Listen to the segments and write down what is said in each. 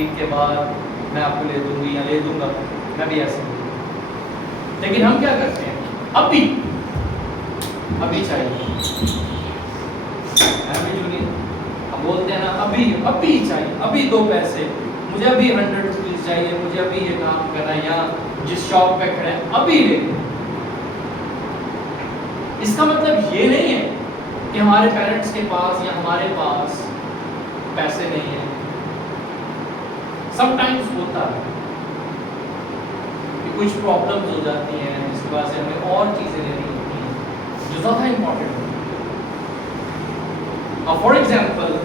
Week کے بعد میں آپ کو لے دوں گی یا لے دوں گا، میں بھی ایسے ہوں. لیکن ہم کیا کرتے ہیں؟ ابھی چاہیے. ہم بولتے ہیں نا ابھی چاہیے، ابھی 2 پیسے، مجھے ابھی 100 روپیز چاہیے، مجھے ابھی یہ کام کرنا ہے، یا جس شاپ پہ کھڑے ہیں ابھی لے لیں. اس کا مطلب یہ نہیں ہے کہ ہمارے پیرنٹس کے پاس یا ہمارے پاس پیسے نہیں ہیں. سم ٹائمز ہوتا ہے کہ کچھ پرابلمز ہو جاتی ہیں جس کی وجہ سے ہمیں اور چیزیں لینی ہوتی ہیں جو زیادہ امپورٹنٹ ہوتی ہیں. فار ایگزامپل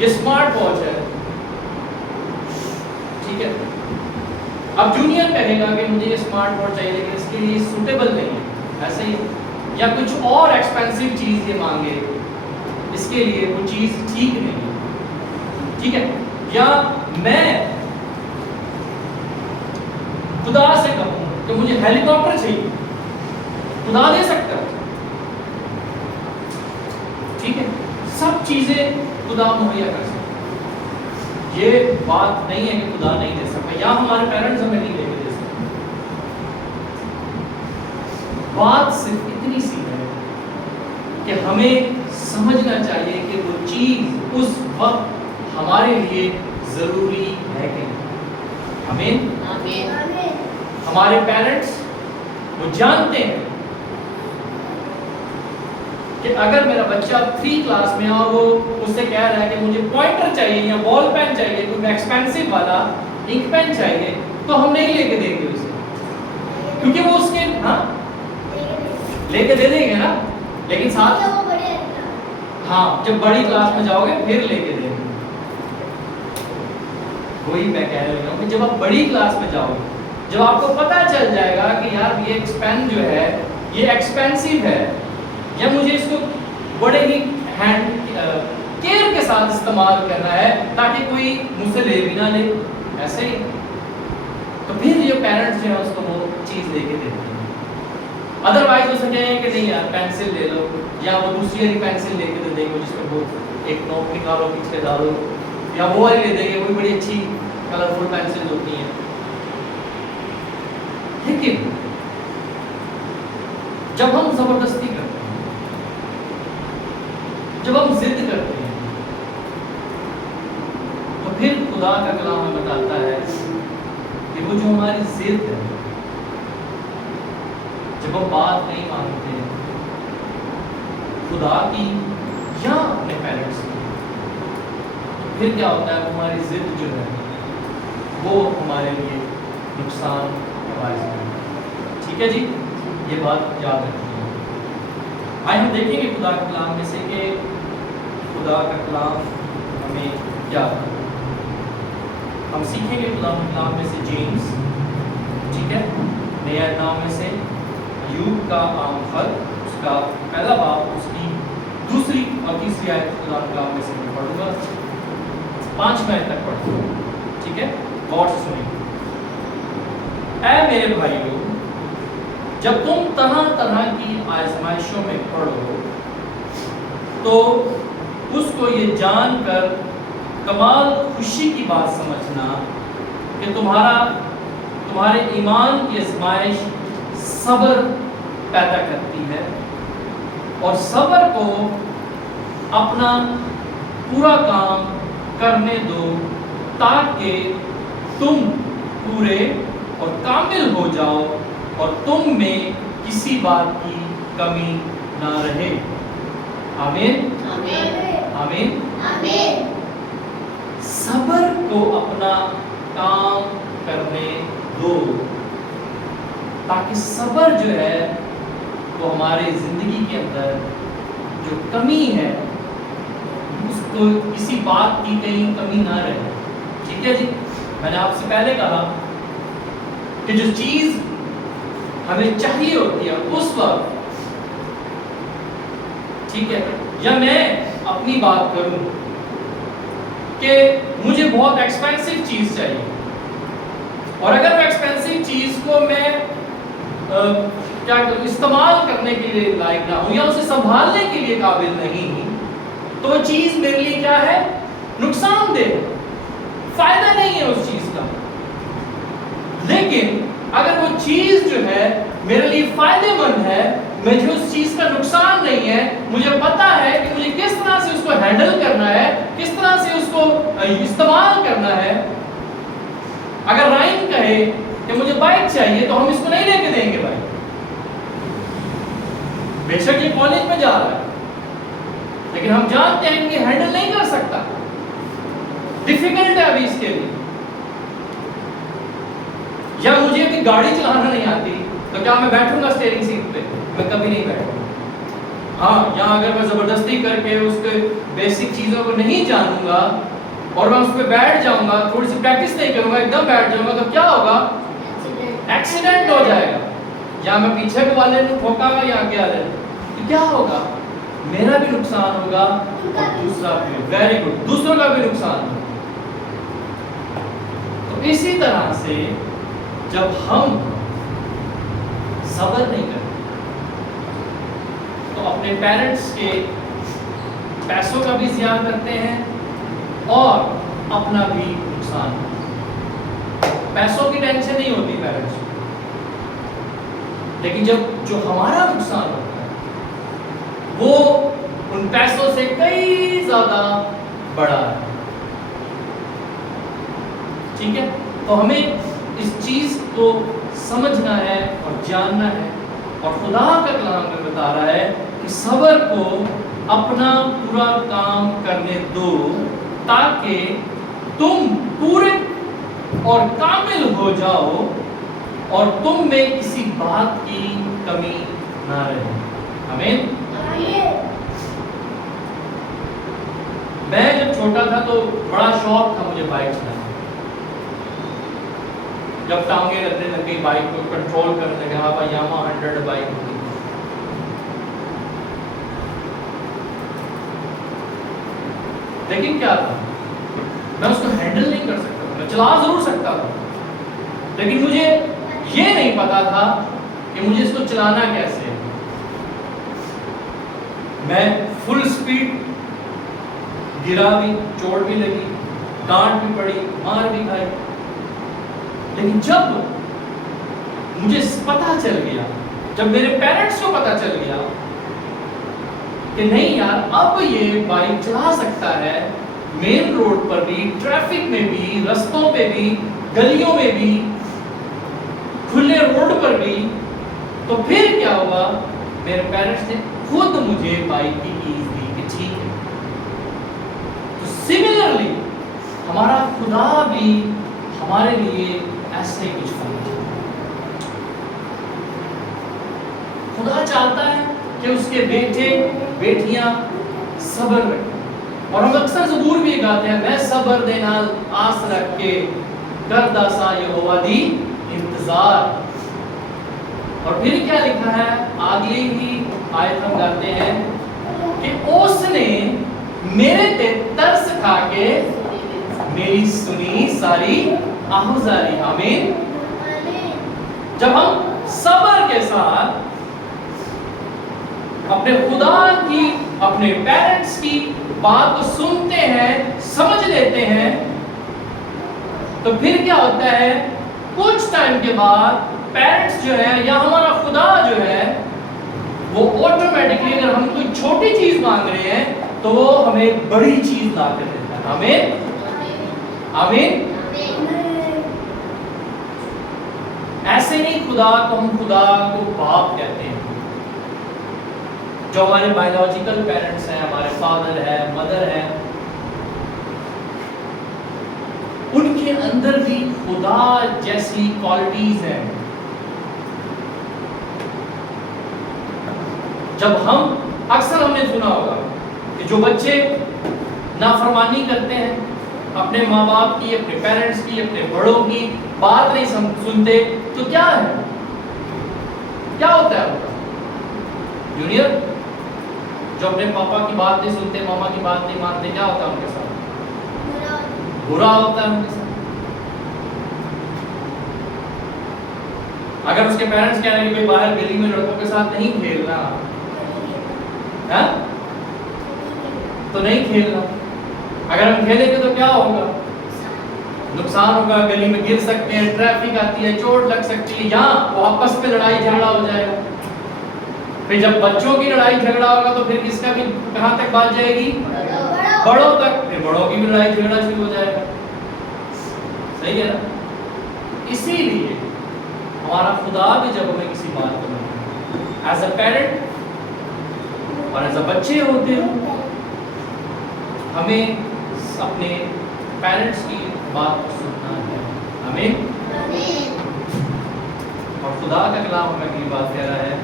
یہ اسمارٹ واچ ہے، ٹھیک ہے. اب جونیئر کہے گا کہ مجھے یہ اسمارٹ واچ چاہیے لیکن اس کے لیے سوٹیبل نہیں ہے، ایسے ہی. یا کچھ اور ایکسپینسو چیز یہ مانگے، اس کے لیے وہ چیز ٹھیک نہیں ہے، ٹھیک ہے. یا میں خدا سے کہوں کہ مجھے ہیلی کاپٹر چاہیے، خدا دے سکتا ہے، ٹھیک ہے. سب چیزیں خدا مہیا کر سکتا ہے. یہ بات نہیں ہے کہ خدا نہیں دے سکتا یا ہمارے پیرنٹس ہمیں نہیں لے کے دے سکتے. بات صرف اتنی سی ہے کہ ہمیں سمجھنا چاہیے کہ وہ چیز اس وقت ہمارے لیے ضروری ہے کہ نہیں. آمین. ہمارے پیرنٹس وہ جانتے ہیں کہ اگر میرا بچہ 3 کلاس میں اور وہ اس سے کہہ رہا ہے کہ مجھے پوائنٹر چاہیے یا بال پین چاہیے، کوئی ایکسپینسو والا انک پین چاہیے، تو ہم نہیں لے کے دیں گے اسے، کیونکہ وہ اس کے لے کے دے دیں گے نا، لیکن ساتھ ہاں جب بڑی کلاس میں جاؤ گے پھر لے کے دیں گے. وہی میں کہہ رہا ہوں کہ جب آپ بڑی کلاس میں جاؤ گے، جب آپ کو پتہ چل جائے گا کہ یار یہ ایکسپین جو ہے یہ ایکسپینسو ہے، یا مجھے اس کو بڑے ہی کیئر کے ساتھ استعمال کرنا ہے تاکہ کوئی مجھ سے لے بھی نہ لے، ایسے ہی، تو پھر یہ پیرنٹس جو ہے اس کو وہ چیز لے کے دیتے ہیں. ادروائز وہ سمجھیں کہ نہیں یار پینسل لے لو، یا وہ دوسری والی پینسل لے کے دے دیں گے جس میں وہ ایک نوٹ نکالو پیچھے ڈالو، یا وہ والی لے دیں گے، وہ بڑی اچھی کلرفل پینسل ہوتی ہیں. لیکن جب ہم زبردستی کرتے ہیں، جب ہم ضد کرتے ہیں، تو پھر خدا کا کلام ہمیں بتاتا ہے کہ وہ جو ہماری ضد ہے، جب ہم بات نہیں مانتے خدا کی یا اپنے پیرنٹس کی، تو پھر کیا ہوتا ہے؟ ہماری ضد جو ہے وہ ہمارے لیے نقصان کا باعث ہے. ٹھیک ہے جی، یہ بات یاد رکھیں. آئے ہم دیکھیں گے خدا کے کلام میں سے کہ خدا کا کلام ہمیں کیا ہے. ہم سیکھیں گے خدا کے کلام میں سے جیمز، ٹھیک ہے، نیا نام میں سے ایوب کا عام خط، اس کا پہلا باب، اس کی 2 اور 3 آیت خدا کے کلام میں سے میں پڑھوں گا. 5 آیت تک پڑھوں گا، ٹھیک ہے، غور سے سنیں. اے میرے بھائیو، جب تم طرح طرح کی آزمائشوں میں پڑو تو اس کو یہ جان کر کمال خوشی کی بات سمجھنا کہ تمہارے ایمان کی آزمائش صبر پیدا کرتی ہے، اور صبر کو اپنا پورا کام کرنے دو تاکہ تم پورے اور کامل ہو جاؤ اور تم میں کسی بات کی کمی نہ رہے. آمین آمین آمین. صبر کو اپنا کام کرنے دو تاکہ صبر جو ہے وہ ہمارے زندگی کے اندر جو کمی ہے اس کو کسی بات کی کہیں کمی نہ رہے. ٹھیک ہے جی، میں نے آپ سے پہلے کہا کہ جو چیز ہمیں چاہیے ہوتی ہے اس وقت، ٹھیک ہے، یا میں اپنی بات کروں کہ مجھے بہت ایکسپینسو چیز چاہیے، اور اگر وہ ایکسپینسو چیز کو میں کیا کروں، استعمال کرنے کے لیے لائق نہ ہوں یا اسے سنبھالنے کے لیے قابل نہیں ہوں، تو وہ چیز میرے لیے کیا ہے؟ نقصان دہ. نہیں ہے اس چیز کا، لیکن اگر وہ چیز جو ہے میرے لیے فائدے مند ہے، مجھے اس چیز کا نقصان نہیں ہے، مجھے پتا ہے کہ مجھے کس طرح سے اس کو ہینڈل کرنا ہے، کس طرح سے اس کو استعمال کرنا ہے۔ اگر رائن کہے کہ مجھے بائک چاہیے تو ہم اس کو نہیں لے کے دیں گے بائک، بے شک یہ کالج میں جا رہا ہے، لیکن ہم جانتے ہیں کہ ہینڈل نہیں کر سکتا، ڈیفیکلٹ ہے ابھی اس کے لیے، یا مجھے ابھی گاڑی چلانا نہیں آتی تو کیا میں بیٹھوں گا اسٹیئرنگ سیٹ پہ؟ میں کبھی نہیں بیٹھوں گا۔ ہاں، یہاں اگر میں زبردستی کر کے اس کے بیسک چیزوں کو نہیں جانوں گا اور میں اس پہ بیٹھ جاؤں گا، تھوڑی سی پریکٹس نہیں کروں گا، ایک دم بیٹھ جاؤں گا، تو کیا ہوگا؟ ایکسیڈنٹ ہو جائے گا، یا میں پیچھے کو والے کو ٹھوکا گا یا آگے والے، تو کیا ہوگا؟ میرا بھی نقصان ہوگا اور دوسرا بھی، ویری گڈ، دوسروں کا بھی نقصان ہوگا۔ تو اسی طرح سے جب ہم صبر نہیں کرتے تو اپنے پیرنٹس کے پیسوں کا بھی ضیاع کرتے ہیں اور اپنا بھی نقصان ہوتا ہے۔ پیسوں کی ٹینشن نہیں ہوتی پیرنٹس کو، لیکن جب جو ہمارا نقصان ہوتا ہے وہ ان پیسوں سے کئی زیادہ بڑا ہے، ٹھیک ہے؟ تو ہمیں اس چیز کو سمجھنا ہے اور جاننا ہے، اور خدا کا کلام میں بتا رہا ہے کہ صبر کو اپنا پورا کام کرنے دو تاکہ تم پورے اور کامل ہو جاؤ اور تم میں کسی بات کی کمی نہ رہے۔ آمین۔ میں جب چھوٹا تھا تو بڑا شوق تھا مجھے بائک چلانے، جب ٹانگیں لگنے لگ گئی بائک کو کنٹرول کرنے لگا، ہاں بھائی یاما 100 بائک ہوتی، لیکن کیا تھا، میں اس کو ہینڈل نہیں کر سکتا تھا، میں چلا ضرور سکتا تھا، لیکن مجھے یہ نہیں پتا تھا کہ مجھے اس کو چلانا کیسے ہے۔ میں فل سپیڈ گرا بھی، چوٹ بھی لگی، ڈانٹ بھی پڑی، مار بھی کھائی، لیکن جب مجھے پتا چل گیا، جب میرے پیرنٹس کو پتا چل گیا کہ نہیں یار اب یہ بائک چلا سکتا ہے، مین روڈ پر بھی، ٹریفک میں بھی، رستوں پہ بھی، گلیوں میں بھی، کھلے روڈ پر بھی، تو پھر کیا ہوا؟ میرے پیرنٹس نے خود مجھے بائک کی کیز دی کہ ٹھیک ہے۔ تو سملرلی ہمارا خدا بھی ہمارے لیے ایسے ہی کچھ کرنا چاہتا ہے۔ خدا چاہتا ہے کہ اس کے بیٹے بیٹیاں صبر رکھیں، اور ہم اکثر زبور بھی گاتے ہیں، میں صبر دے نال آس رکھ کے کردا سا یہوہ دی انتظار۔ اور پھر کیا لکھا ہے؟ آگے ہی آیت ہم گاتے ہیں کہ اس نے میرے تے ترس کھا کے میری سنی ساری آہوزاری۔ آمین۔ جب ہم صبر کے ساتھ اپنے خدا کی، اپنے پیرنٹس کی بات کو سنتے ہیں، سمجھ لیتے ہیں، تو پھر کیا ہوتا ہے؟ کچھ ٹائم کے بعد پیرنٹس جو ہے یا ہمارا خدا جو ہے وہ آٹومیٹکلی، اگر ہم کوئی چھوٹی چیز مانگ رہے ہیں تو وہ ہمیں بڑی چیز لا کر دیتا ہے۔ آمین۔ آمین۔ ایسے نہیں خدا کو ہم خدا کو باپ کہتے ہیں، جو ہمارے بایولوجیکل پیرنٹس ہیں، ہمارے فادر ہے، مدر ہے، ان کے اندر بھی خدا جیسی کوالٹیز ہیں۔ جب ہم اکثر ہم نے سنا ہوگا کہ جو بچے نافرمانی کرتے ہیں اپنے ماں باپ کی، اپنے پیرنٹس کی، اپنے بڑوں کی بات نہیں سنتے، تو کیا ہے؟ کیا ہوتا ہے؟ جونیئر جو اپنے پاپا کی بات نہیں سنتے، ماما کی بات نہیں مانتے، کیا ہوتا ہے ان کے ساتھ؟ برا ہوتا ہے ان کے ساتھ۔ اگر اس کے پیرنٹس کہہ رہے ہیں کہ باہر گلی میں لڑکوں کے ساتھ نہیں کھیلنا، تو نہیں کھیلنا، اگر ہم کھیلیں گے تو کیا ہوگا؟ نقصان ہوگا، گلی میں گر سکتے ہیں، ٹریفک آتی ہے، چوٹ لگ سکتی ہے، یا وہ آپس میں لڑائی جھگڑا ہو جائے گا. پھر جب بچوں کی لڑائی جھگڑا ہوگا تو پھر کس کا بھی کہاں تک بات جائے گی؟ بڑوں تک. پھر بڑوں کی بھی لڑائی جھگڑا شروع ہو جائے گا. صحیح ہے نا؟ اسی لیے ہمارا خدا بھی جب ہمیں کسی بات کو ایز اے پیرنٹ اور ایز اے بچے ہوتے ہیں، ہمیں اپنے پیرنٹس کی بات کو سننا ہے. آمین. اور خدا کا کلام ہمیں اگلی بات کہہ رہا ہے،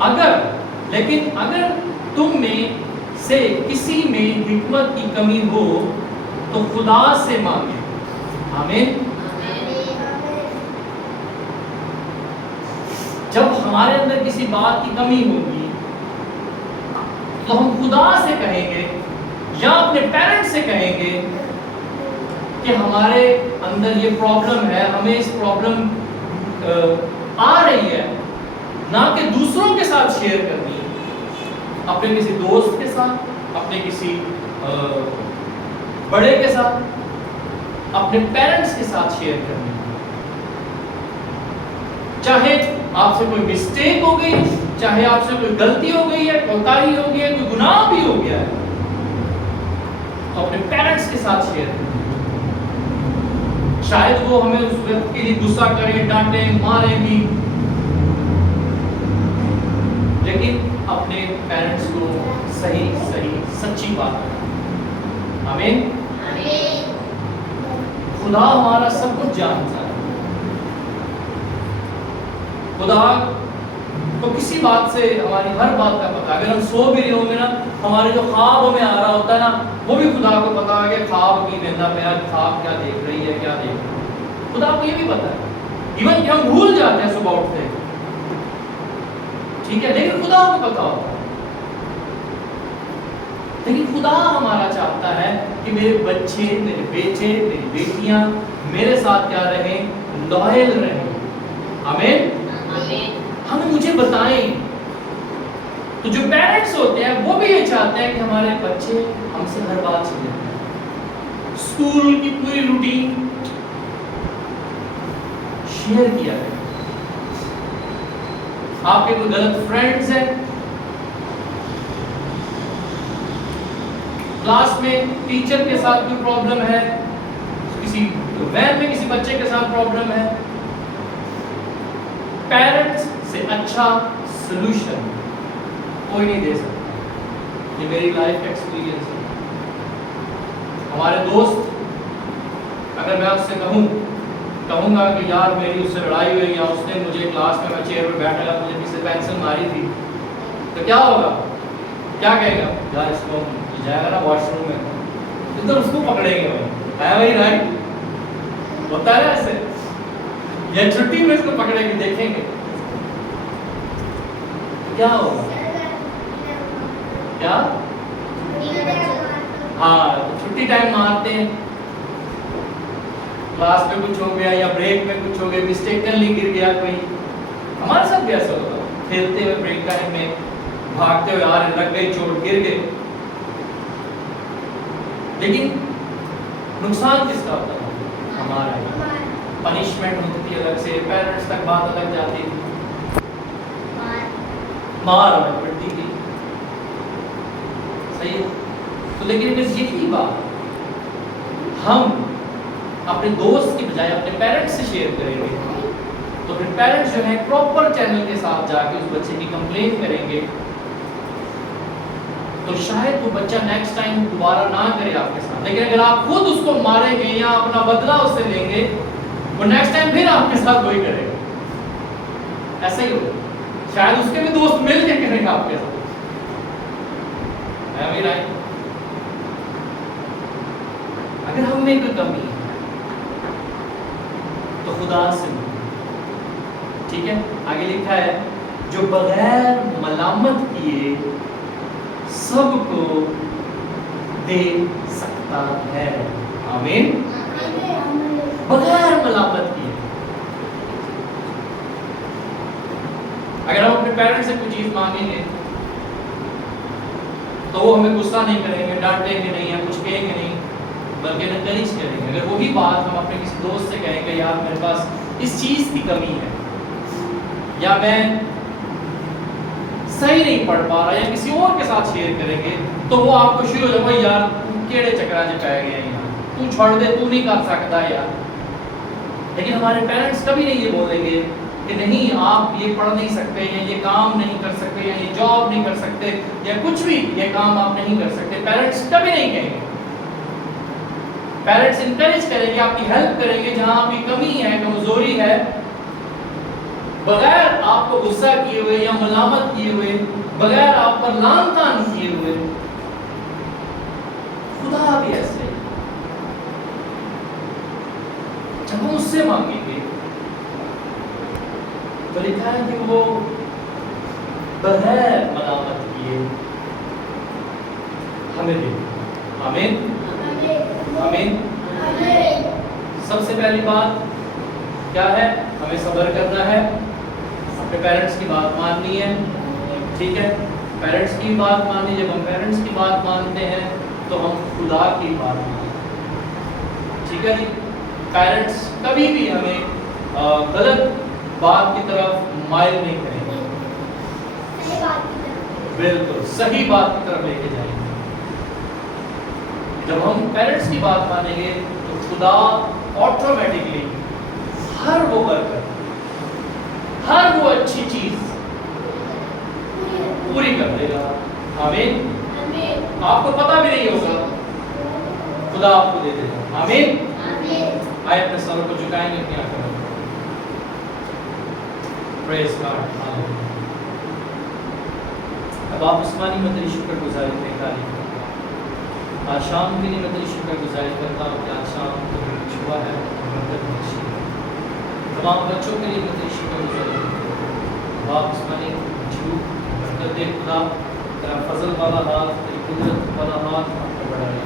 اگر تم میں سے کسی میں حکمت کی کمی ہو تو خدا سے مانگے. آمین. جب ہمارے اندر کسی بات کی کمی ہوگی تو ہم خدا سے کہیں گے یا اپنے پیرنٹ سے کہیں گے کہ ہمارے اندر یہ پرابلم ہے، ہمیں اس پرابلم آ رہی ہے. نہ کہ دوسروں کے ساتھ شیئر کرنی، اپنے کسی دوست کے ساتھ، اپنے کسی بڑے کے ساتھ، اپنے پیرنٹس کے ساتھ شیئر کرنی. چاہے آپ سے کوئی مسٹیک ہو گئی، چاہے آپ سے کوئی غلطی ہو گئی ہے، کوتاہی ہو گئی ہے، کوئی گناہ بھی ہو گیا ہے، تو اپنے پیرنٹس کے ساتھ شیئر کریں. شاید وہ ہمیں اس وقت کے لیے غصہ کریں، ڈانٹیں، ماریں بھی، لیکن اپنے پیرنٹس کو صحیح سچی بات کریں. آمین. خدا ہمارا سب کچھ جانتا ہے. خدا کو کسی بات سے ہماری ہر بات کا پتا. اگر ہم سو بھی رہے ہوں گے نا، ہمارے جو خواب ہمیں آ رہا ہوتا ہے نا، وہ بھی خدا کو پتا ہے کہ خواب کی نندا میں آج خواب کیا دیکھ رہی ہے، کیا دیکھ رہی ہے. خدا کو یہ بھی پتا ہے. ایون کہ ہم بھول جاتے ہیں صبح اٹھتے ہیں، ٹھیک ہے، لیکن خدا کو پتا ہوتا ہے. لیکن خدا ہمارا چاہتا ہے کہ میرے بچے، میرے بیٹے، میری بیٹیاں میرے ساتھ کیا رہیں؟ لائل رہیں. آمین. ہمیں مجھے بتائیں. تو جو پیرنٹس ہوتے ہیں وہ بھی یہ چاہتے ہیں کہ ہمارے بچے ہم سے ہر بات سنیں. اسکول کی پوری روٹین شیئر کیا ہے. آپ کے کوئی غلط فرینڈز ہیں، کلاس میں ٹیچر کے ساتھ کوئی پرابلم ہے، کسی وین میں کسی بچے کے ساتھ پرابلم ہے، پیرنٹس سے اچھا سلوشن کوئی نہیں دے سکتا. یہ میری لائف ایکسپیرینس ہے. ہمارے دوست، اگر میں آپ سے کہوں گا کہ یار میری اس سے لڑائی ہوئی یا اس نے مجھے کلاس میں چیئر پہ بیٹھا گا مجھے کسی پینسل ماری تھی، تو کیا ہوگا؟ کیا کہے گا؟ یار اس کو جائے گا نا واش روم میں، ادھر اس کو پکڑیں گے. ہے وہی رائٹ؟ ہوتا ہے ایسے. یا چھٹی میں اس کو پکڑیں گے، دیکھیں گے کیا ہوگا. کیا؟ ہاں، چھٹی ٹائم مارتے ہیں. کلاس میں کچھ ہو گیا یا بریک میں کچھ ہو گیا، مسٹیکنلی گر گیا کوئی. ہمارے ساتھ بھی ایسا ہوتا ہے. کھیلتے ہوئے بریک ٹائم میں بھاگتے ہوئے یار لگ گئی چوٹ، گر گئے. لیکن نقصان کس کا ہوتا ہے؟ ہمارا. پنشمنٹ ہوتی ہے الگ سے، پیرنٹس تک بات الگ جاتی تھی، مار ہمیں پڑتی تھی. صحیح ہے. تو لیکن یہی بات ہم اپنے دوست کی بجائے اپنے پیرنٹس سے شیئر کریں گے تو پھر پیرنٹس جو ہیں پراپر چینل کے ساتھ جا کے اس بچے کی کمپلین کریں گے، تو شاید وہ بچہ نیکسٹ ٹائم دوبارہ نہ کرے آپ کے ساتھ. لیکن اگر آپ خود اس کو ماریں گے یا اپنا بدلہ اس سے لیں گے، وہ نیکسٹ ٹائم پھر آپ کے ساتھ وہی کرے گا. ایسا ہی ہوگا. شاید اس کے بھی دوست مل کے کریں گے آپ کے ساتھ. ہے وہی رائٹ؟ اگر ہم میں کوئی کمی ہے تو خدا سے، ٹھیک ہے. آگے لکھا ہے جو بغیر ملامت کیے سب کو دے سکتا ہے. آمین. بغیر ملامت کیے. اگر ہم اپنے پیرنٹس سے کوئی چیز مانگیں گے تو وہ ہمیں غصہ نہیں کریں گے، ڈانٹیں گے نہیں، یا کچھ کہیں گے نہیں، بلکہ انکریج کریں گے۔ اگر وہی بات ہم اپنے کسی دوست سے کہیں گے یار میرے پاس اس چیز کی کمی ہے، یا میں صحیح نہیں پڑھ پا رہا، یا کسی اور کے ساتھ شیئر کریں گے، تو وہ آپ کو شروع ہو جائے گا یار کیڑے چکرا چ پہ گیا یار، تو چھوڑ دے، تو نہیں کر سکتا یار۔ لیکن ہمارے پیرنٹس کبھی نہیں یہ بولیں گے کہ نہیں آپ یہ پڑھ نہیں سکتے، یا یہ کام نہیں کر سکتے، یا یہ جاب نہیں کر سکتے، یا کچھ بھی یہ کام آپ نہیں کر سکتے۔ پیرنٹس کبھی نہیں کہیں گے۔ پیرنٹس انکریج کریں گے، آپ کی ہیلپ کریں گے جہاں آپ کی کمی ہے، کمزوری ہے، بغیر آپ کو غصہ کیے ہوئے یا ملامت کیے ہوئے، بغیر آپ پر لان تان کیے ہوئے۔ خدا بھی ایسے ہی، جب ہم اس سے مانگیں گے تو لکھا ہے کہ وہ بغیر ملامت کیے ہمیں دے۔ آمین آمین۔ سب سے پہلی بات کیا ہے؟ ہمیں صبر کرنا ہے، اپنے پیرنٹس کی بات ماننی ہے، ٹھیک ہے؟ پیرنٹس کی بات ماننی، جب ہم پیرنٹس کی بات مانتے ہیں تو ہم خدا کی بات مانتے ہیں، ٹھیک ہے جی؟ پیرنٹس کبھی بھی ہمیں غلط بات کی طرف مائل نہیں کریں گے، بالکل صحیح بات کی طرف لے کے جائیں گے۔ جب ہم پیرنٹس کی بات مانیں گے تو خدا آٹومیٹکلی ہر وہ برکت، ہر وہ اچھی چیز پوری کر دے گا۔ آمین۔ آپ کو پتہ بھی نہیں ہوگا، خدا آپ کو دے دے گا۔ آمین۔ آئے اپنے سروں کو جھکائیں گے، کیا کریں؟ پریز گاڈ۔ اب آپ جسمانی مدری شکر گزاری میں تعریف کرتا ہوں۔ آج شام کے لیے مدری شکر گزاری کرتا ہوں کہ آج شام کو چھوا ہے، برکت بخشی ہے۔ تمام بچوں کے لیے مدری شکر گزاری کرتا ہوں۔ باپ جسمانی جھوٹ برکت دے خدا، تیرا فضل والا ہاتھ، تیری قدرت والا ہاتھ آپ کو بڑھا لے۔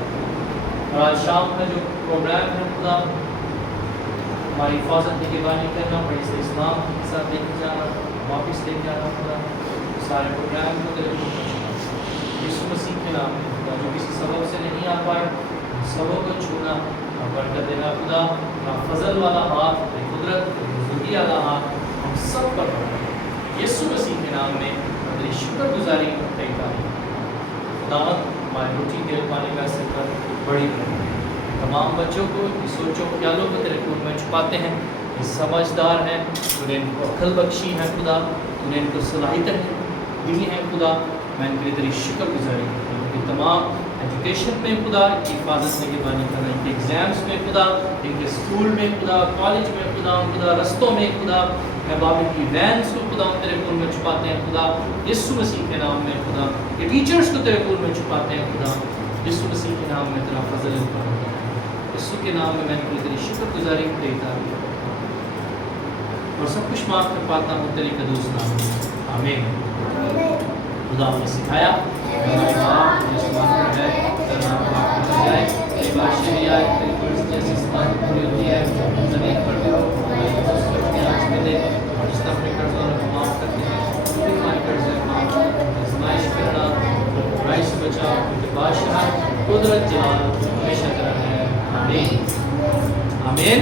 اور آج شام کا جو پروگرام ہے خدا، ہماری حفاظت نگہبانی کرنا، بڑی سے اسلام کے ساتھ لے کے جانا، واپس لے کے آنا خدا، سارے پروگرام کو تیرے کو یسوع مسیح کے نام میں خدا، جو کسی سبب سے نہیں آ پائے سبوں کو چھونا اور برکت دینا خدا، فضل والا ہاتھ، قدرت، بزرگی والا ہاتھ ہم سب پر بڑھا، یسوع مسیح کے نام میں تیری شکر گزاری کرتا ہوں۔ خداوند ہماری روٹی تیرے پانی کا سر پر بڑی برکت، تمام بچوں کو یہ سوچو خیالوں کو تیرے خون میں چھپاتے ہیں، یہ سمجھدار ہیں، تو نے ان کو عقل بخشی ہے خدا، تو نے ان کو صلاحیتیں دی ہیں خدا، میں ان کے لیے تیری شکر گزاری کرتا ہوں کہ تمام ایجوکیشن میں خدا کی حفاظت نگہبانی کرنا، ان کے ایگزامس میں خدا، ان کے اسکول میں خدا، کالج میں خدا رستوں میں خدا، میں بابل کی وینس کو خدا تیرے خون میں چھپاتے ہیں خدا، یسوع مسیح کے نام میں خدا، یہ ٹیچرز کو تیرے خون میں چھپاتے ہیں خدا، یسوع مسیح کے نام میں تیرا فضل کرتا ہوں، یسوع کے نام میں میں نے تیری شکر گزاری دیتا ہوں اور سب کچھ معاف کر پاتا ہوں تیری قدوس نام میں۔ آمین۔ خدا نے سکھایا ہمارے باپ جس بات پر ہے تیرا نام پاک ہو جائے، تیری بادشاہی آئے، تیری کرسی جیسی سمان پوری ہوتی ہے زمین پر بھی ہو، ہمارے دوست کو اپنے آج میں دے اور جس طرح اپنے قرضوں کو معاف کرتے ہیں پھر ہمارے قرضے معاف کر، آزمائش میں نہ برائی سے بچا، کیونکہ بادشاہ قدرت جلال ہمیشہ تیرا ہے۔ آمین آمین۔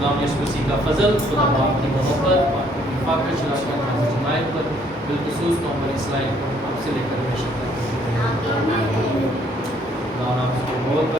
نام یسوع مسیح کا فضل، خدا باپ کی محبت، باپ کی فاقہ شراکت اور حمایت پر بالخصوص محمد اسرائیل کو آپ سے لے کر ہمیشہ تک۔ خدا آپ کو بہت